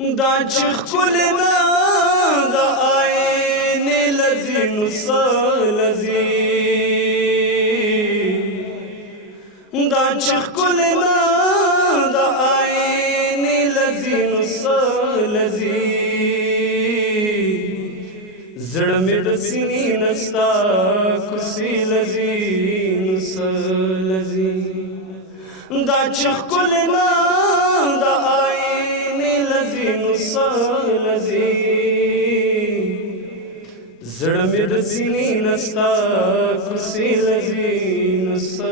دا چې ښکلنا د آینې لذي نو څه لذي دا چې ښکلنا د آینې لذي نو څه لذي زړه مې د سینې نه ستا کوڅې لذي نو څه لذي دا چې ښکلنا د نو څه لذي زړه مې د سینې نه ستا کوڅې لذي نو څه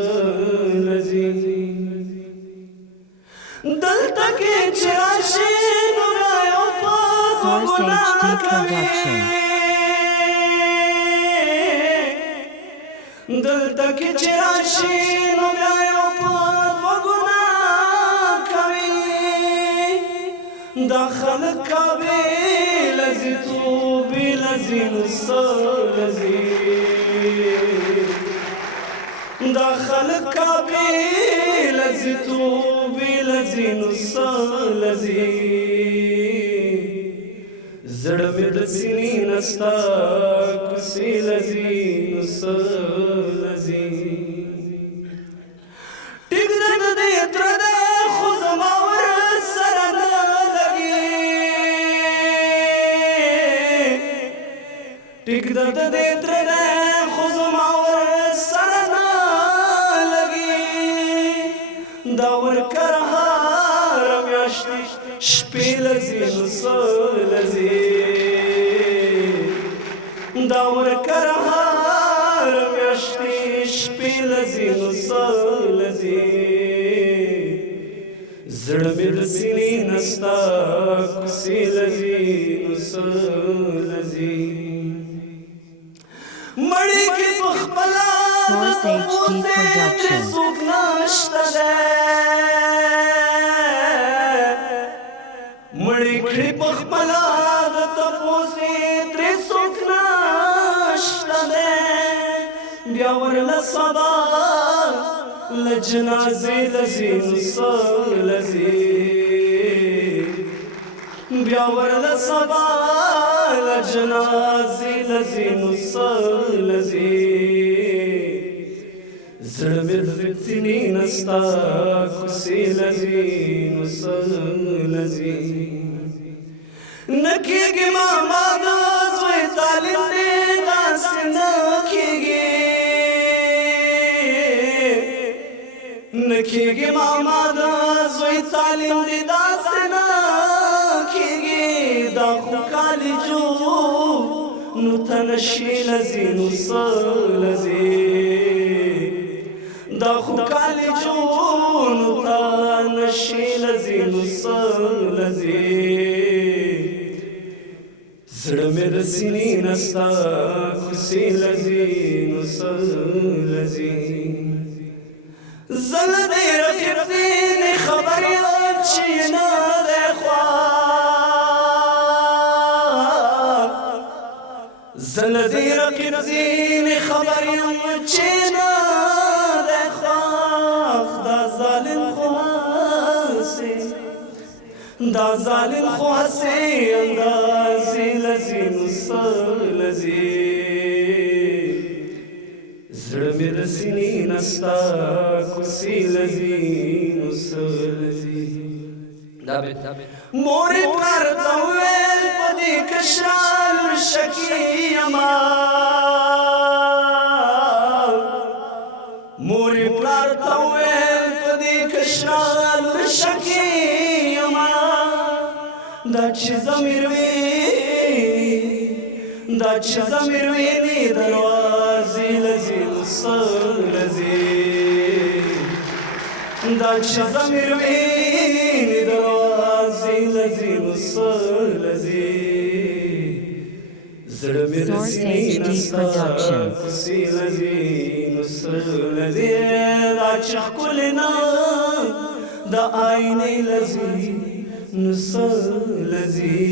لذي دلته کې چې راشې نو بیا یو پاک ګناه کوې دلته کې چې راشې نو بیا یو پاک ګناه کوې دا خلق کعبه لذي توبې لذي نو څه لذي دا خلق کعبه لذي توبې لذي نو څه لذي زړه مې د سینې نه ستا کوڅې لذي نو څه لذي ټیک ده د دې تره ده خو زما ورسره نه ټیک ده د دې تره ده خو زما ورسره نه لګي دا ورکرهاره میاشتې شپې لذي نو څه لذي دا ورکرهاره میاشتې شپې لذي نو څه لذي زړه مې د سینې نه ستا کوڅې لذي نو څه لذي مړی کې په خپله ترې څوک نشته دی مړی کې په خپله د تپوسې ترې څوک نشته دی بیا ورله سبا له جنازې لذي نو څه لذي بیا ورله سبا له جنازې لذي نو څه لذي زړه مې د سینې نه ستا کوڅې لذي نو څه لذي نه کېږي ماما د زوی طالب دی داسې نه کېږي نه کېږي ماما د زوی طالب دی داسې نه کېږي دا خو کالجو نو تنشي لذي نو څه لذي دا خو کالجو نو تنشي لذي نو څه لذي زړه مې د سینې نه ستا کوڅې لذي نو څه لذي زه له دې رقیب ځینې خبر یم چې نه دی خوښ زه له دې رقیب ځینې خبر یم چې نه دی خوښ دا ظالم خو هسې دا ظالم خو هسې اندازې لذي نو څه لذي زړه مې د سینې نه ستا کوڅې لذي نو څه لذي مورې پلار ته وویل په دې کشران شکي یما مورې پلار ته وویل په دې کشران شکي یما دا چې ضمیر ویني دروازې لذي نو څه لذي دا چې ضمیر ویني دروازې لذي نو څه لذي زړه مې د سینې نه ستا کوڅې لذي نو څه لذي دا چې ښکلنا د آینې لذي نو څه لذي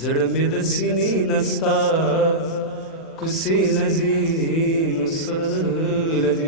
زړه مې د سینې نه ستا کوڅې لذي نو څه لذي